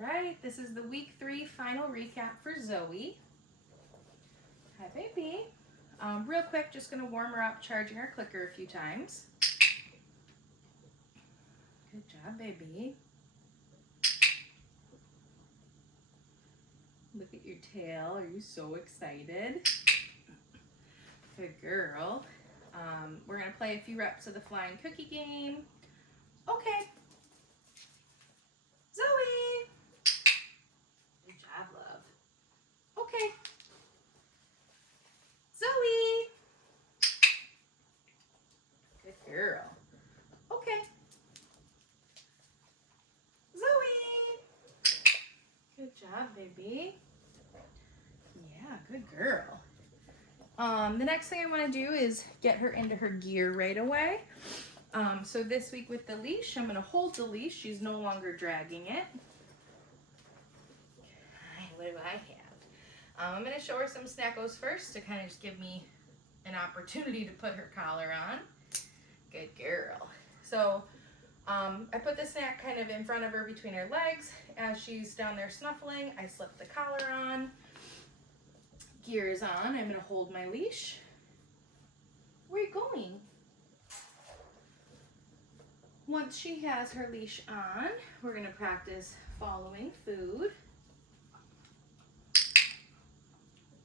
right, this is the week 3 final recap for Zoe. Hi, baby. Real quick, just going to warm her up, charging our clicker a few times. Good job, baby. Look at your tail. Are you so excited? Good girl. We're going to play a few reps of the flying cookie game. Okay. Zoe. Good job, love. Okay. Zoe. Good girl. Okay. Zoe. Good job, baby. Yeah, good girl. The next thing I want to do is get her into her gear right away. So this week with the leash, I'm going to hold the leash. She's no longer dragging it. What do I have? I'm going to show her some snackos first to kind of just give me an opportunity to put her collar on. Good girl. So I put the snack kind of in front of her between her legs. As she's down there snuffling, I slip the collar on. Gear is on. I'm going to hold my leash. Where are you going? Once she has her leash on, we're going to practice following food.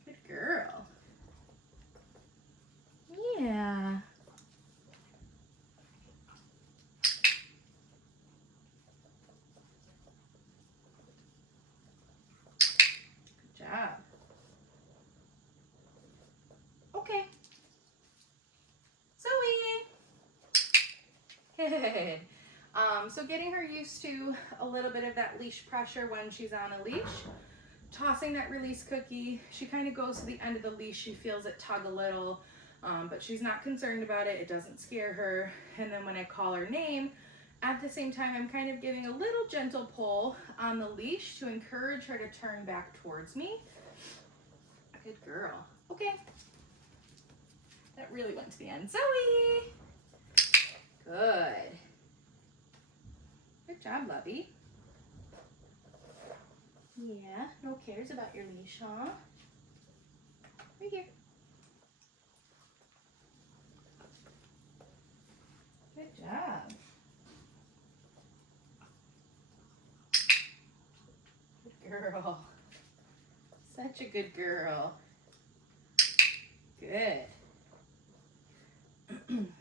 Good girl. Yeah. Good job. Okay. Zoe. Good. So getting her used to a little bit of that leash pressure when she's on a leash. Tossing that release cookie. She kind of goes to the end of the leash. She feels it tug a little, but she's not concerned about it. It doesn't scare her. And then when I call her name, at the same time, I'm kind of giving a little gentle pull on the leash to encourage her to turn back towards me. Good girl. Okay. That really went to the end. Zoe! Good. Good job, lovey. Yeah, no cares about your leash, huh? Right here. Good job. Good girl. Such a good girl. Good.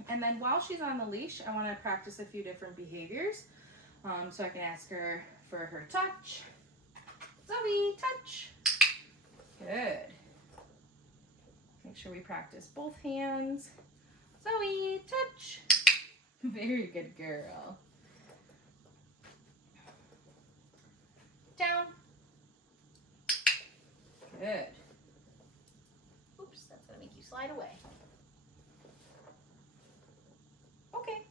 And then while she's on the leash, I want to practice a few different behaviors. So I can ask her for her touch. Zoe, touch. Good. Make sure we practice both hands. Zoe, touch. Very good girl. Down. Good. Oops, that's gonna make you slide away. Okay.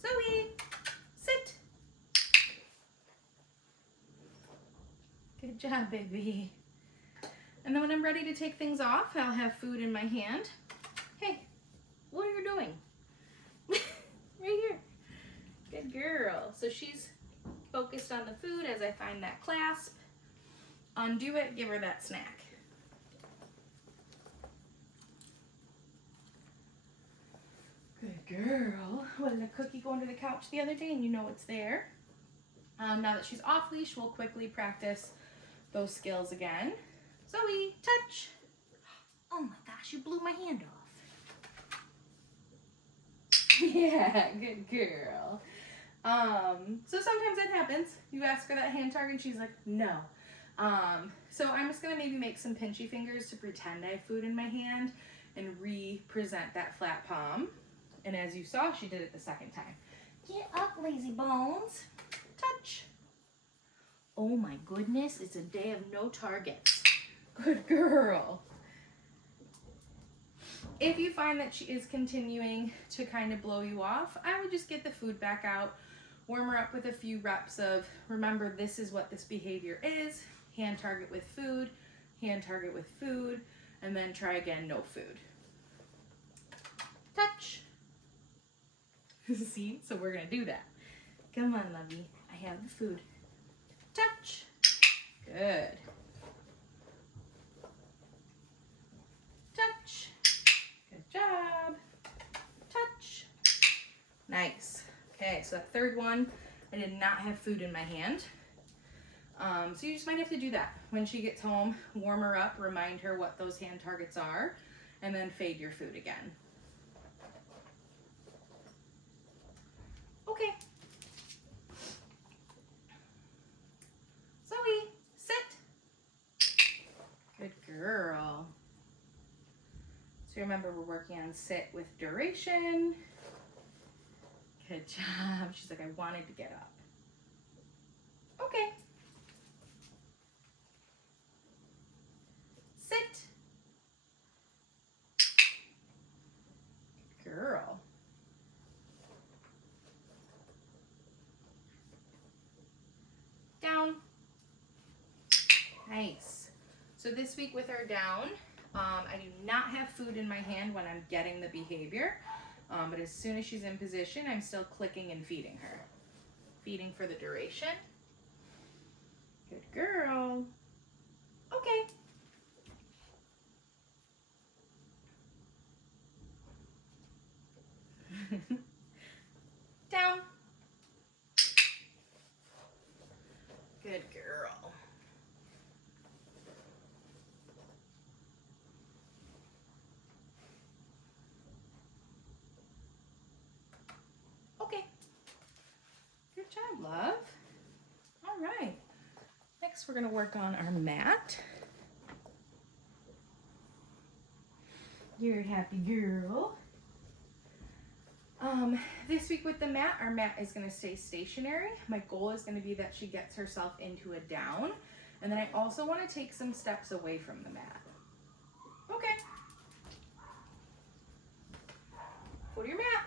Zoe, sit. Good job, baby. And then when I'm ready to take things off, I'll have food in my hand. Hey, what are you doing? Right here. Good girl. So she's focused on the food as I find that clasp. Undo it, give her that snack. Good girl. What, did a cookie go under the couch the other day and you know it's there? Now that she's off leash, we'll quickly practice those skills again. Zoe, touch. Oh my gosh, you blew my hand off. Yeah, good girl. So sometimes that happens. You ask her that hand target and she's like, no. So I'm just gonna maybe make some pinchy fingers to pretend I have food in my hand and re-present that flat palm. And as you saw, she did it the second time. Get up, lazy bones. Touch. Oh my goodness, it's a day of no targets. Good girl. If you find that she is continuing to kind of blow you off, I would just get the food back out, warm her up with a few reps of, remember this is what this behavior is, hand target with food, hand target with food, and then try again, no food. Touch. See, so we're gonna do that. Come on, lovey. I have the food. Touch. Good. Touch. Good job. Touch. Nice. Okay, so that third one, I did not have food in my hand. So you just might have to do that. When she gets home, warm her up, remind her what those hand targets are, and then fade your food again. Okay. Zoe, sit. Good girl. So remember, we're working on sit with duration. Good job. She's like, I wanted to get up. Okay. Sit. Good girl. Down. Nice. So this week with her down, I do not have food in my hand when I'm getting the behavior, but as soon as she's in position, I'm still clicking and feeding her. Feeding for the duration. Good girl. Okay. Down. Good girl. Okay. Good job, love. All right. Next, we're going to work on our mat. You're a happy girl. This week with the mat, our mat is going to stay stationary. My goal is going to be that she gets herself into a down. And then I also want to take some steps away from the mat. Okay. Go to your mat.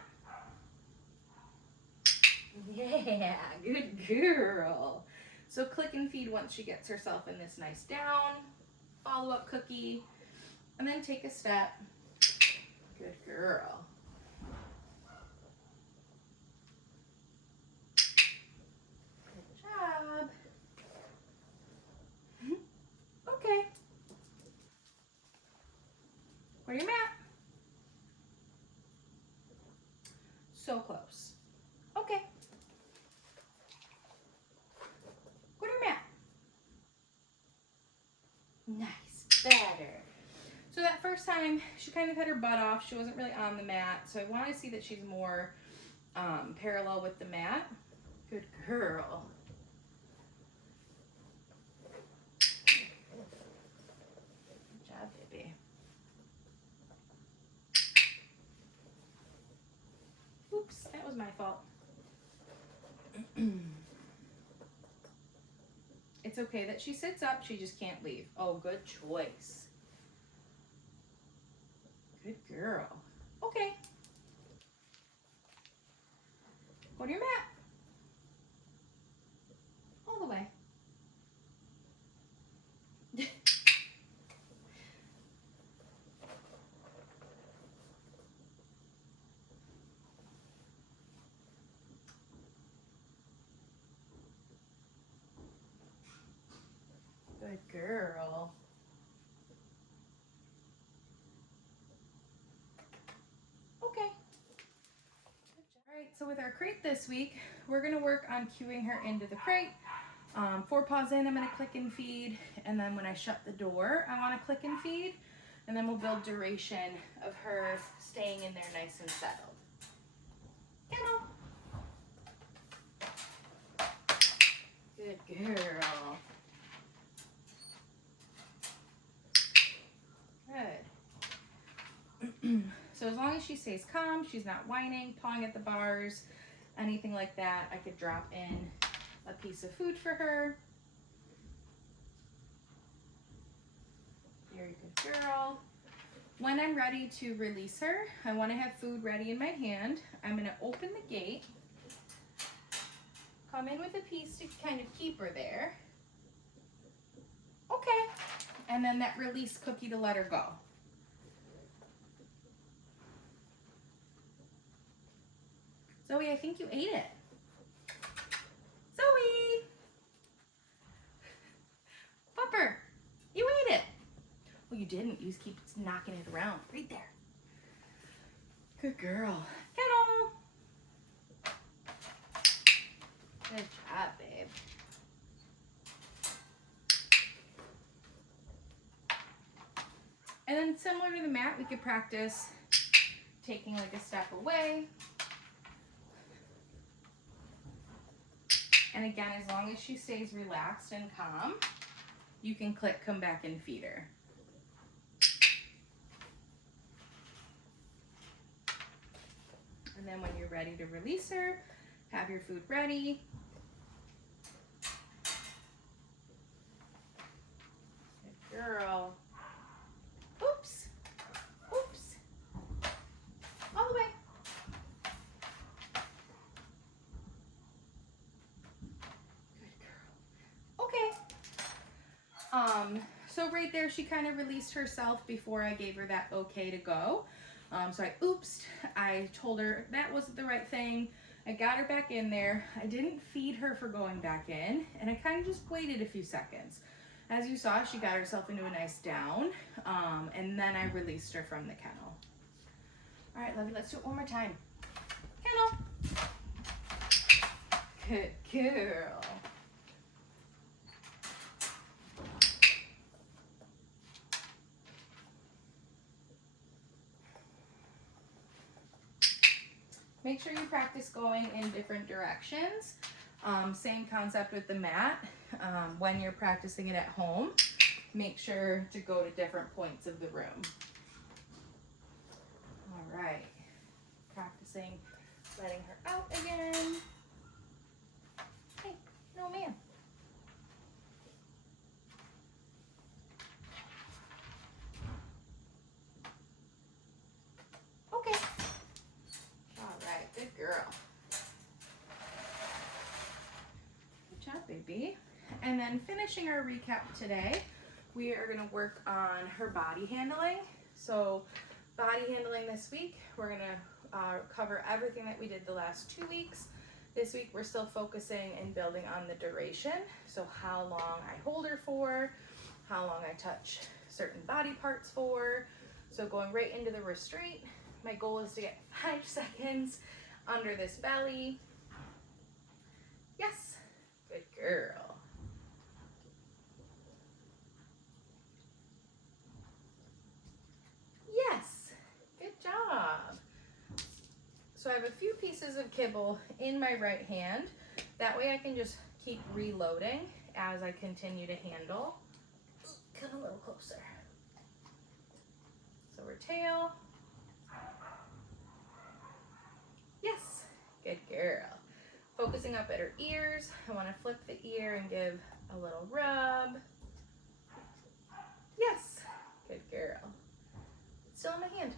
Yeah, good girl. So click and feed once she gets herself in this nice down. Follow-up cookie. And then take a step. Good girl. Good job. Okay. Where your mat? So close. Okay. Go to your mat. Nice. Better. So that first time, she kind of had her butt off. She wasn't really on the mat. So I want to see that she's more parallel with the mat. Good girl. Good job, baby. Oops, that was my fault. It's okay that she sits up. She just can't leave. Oh, good choice. Good girl. Okay. Go to your mat. All the way. Good girl. Okay. All right, so with our crate this week, we're gonna work on cueing her into the crate. 4 paws in, I'm gonna click and feed, and then when I shut the door, I wanna click and feed, and then we'll build duration of her staying in there nice and settled. Kennel. Good girl. Good. So as long as she stays calm, she's not whining, pawing at the bars, anything like that, I could drop in a piece of food for her. Very good girl. When I'm ready to release her, I want to have food ready in my hand. I'm going to open the gate, come in with a piece to kind of keep her there. Okay. And then that release cookie to let her go. Zoe, I think you ate it. Zoe! didn't. You just keep knocking it around. Right there. Good girl. Kennel. Good job, babe. And then similar to the mat, we could practice taking like a step away. And again, as long as she stays relaxed and calm, you can click, come back and feed her. And then when you're ready to release her, have your food ready. Good girl. Oops. Oops. All the way. Good girl. Okay. So right there, she kind of released herself before I gave her that okay to go. So I oopsed. I told her that wasn't the right thing. I got her back in there. I didn't feed her for going back in, and I kind of just waited a few seconds. As you saw, she got herself into a nice down, and then I released her from the kennel. All right, Lovey, let's do it one more time. Kennel. Good girl. Make sure you practice going in different directions. Same concept with the mat. When you're practicing it at home, make sure to go to different points of the room. All right, practicing letting her out again. Hey, no ma'am. Okay. All right, good girl. Good job, baby. And then finishing our recap today, we are gonna work on her body handling. So body handling this week, we're gonna cover everything that we did the last 2 weeks. This week, we're still focusing and building on the duration. So how long I hold her for, how long I touch certain body parts for. So going right into the restraint, my goal is to get 5 seconds under this belly. Yes, good girl. Yes, good job. So I have a few pieces of kibble in my right hand. That way I can just keep reloading as I continue to handle. Come a little closer. So her tail. Yes, good girl. Focusing up at her ears. I want to flip the ear and give a little rub. Yes, good girl. Still in my hand.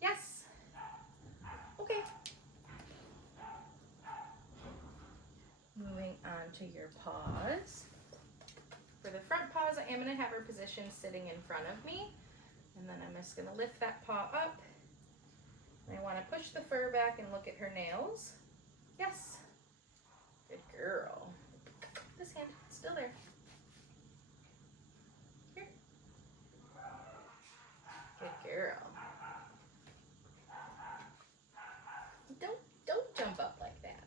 Yes. Okay. Moving on to your paws. For the front paws, I am going to have her positioned sitting in front of me. And then I'm just going to lift that paw up. And I want to push the fur back and look at her nails. Yes. Good girl. This hand, still there. Here. Good girl. Don't jump up like that.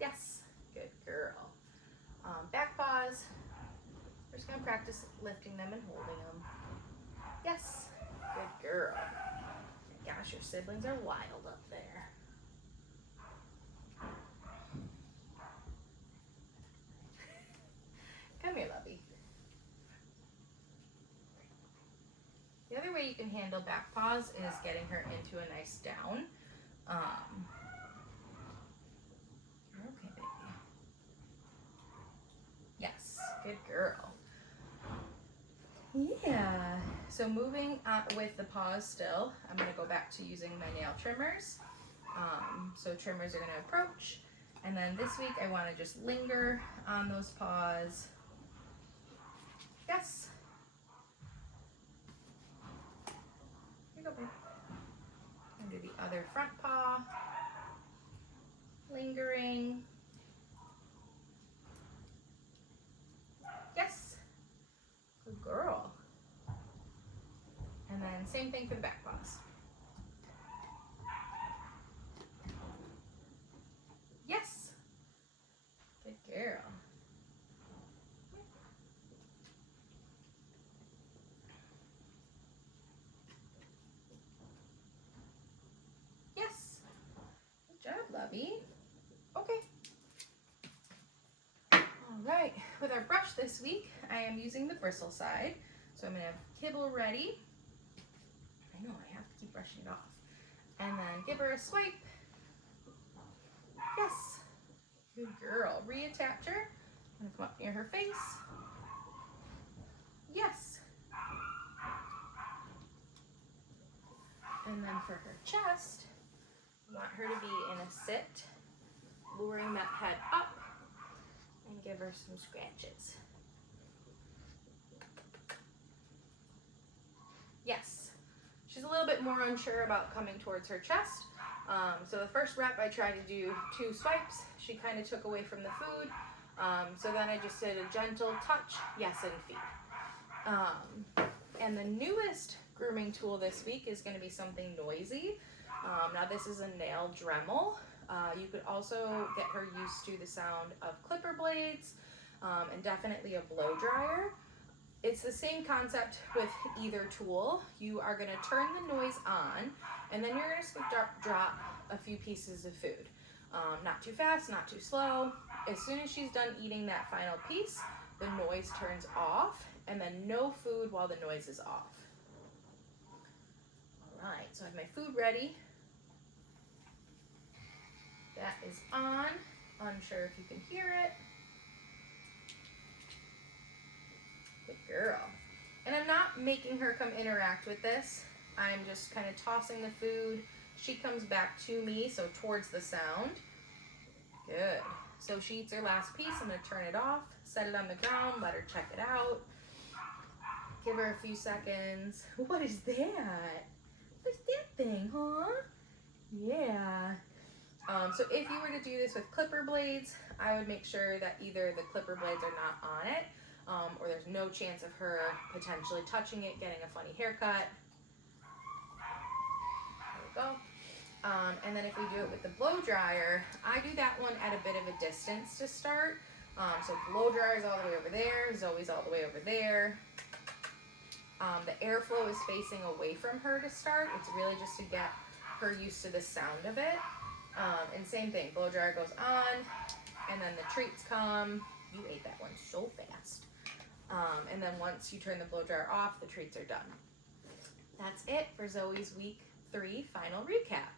Yes. Good girl. Back paws. We're just going to practice lifting them and holding them. Yes. Good girl. Gosh, your siblings are wild up there. Come here, Lovey. The other way you can handle back paws is getting her into a nice down. Okay, baby. Yes, good girl. Yeah, so moving with the paws still, I'm going to go back to using my nail trimmers. So trimmers are going to approach, and then this week I want to just linger on those paws. Yes. Here you go, babe. And do the other front paw. Good girl. And then same thing for the back paws. Yes. Good girl. Yes. Good job, lovey. Okay. All right. With our brush this week, I am using the bristle side. So I'm going to have kibble ready. I know, I have to keep brushing it off. And then give her a swipe. Yes. Good girl. Reattach her. I'm going to come up near her face. Yes. And then for her chest, you want her to be in a sit, lowering that head up, and give her some scratches. Yes. She's a little bit more unsure about coming towards her chest. So the first rep I tried to do 2 swipes. She kind of took away from the food. So then I just did a gentle touch, yes, and feed. And the newest grooming tool this week is going to be something noisy. Now this is a nail Dremel. You could also get her used to the sound of clipper blades and definitely a blow dryer. It's the same concept with either tool. You are going to turn the noise on, and then you're going to drop a few pieces of food. Not too fast, not too slow. As soon as she's done eating that final piece, the noise turns off, and then no food while the noise is off. All right, so I have my food ready. That is on. Unsure if you can hear it. Good girl. And I'm not making her come interact with this. I'm just kind of tossing the food. She comes back to me, so towards the sound. Good. So she eats her last piece. I'm going to turn it off, set it on the ground, let her check it out. Give her a few seconds. What is that? What's that thing, huh? Yeah. So if you were to do this with clipper blades, I would make sure that either the clipper blades are not on it, or there's no chance of her potentially touching it, getting a funny haircut. There we go. And then if we do it with the blow dryer, I do that one at a bit of a distance to start. So blow dryer's all the way over there, Zoe's all the way over there. The airflow is facing away from her to start. It's really just to get her used to the sound of it. And same thing, blow dryer goes on, and then the treats come. You ate that one so fast. And then once you turn the blow dryer off, the treats are done. That's it for Zoe's week 3 final recap.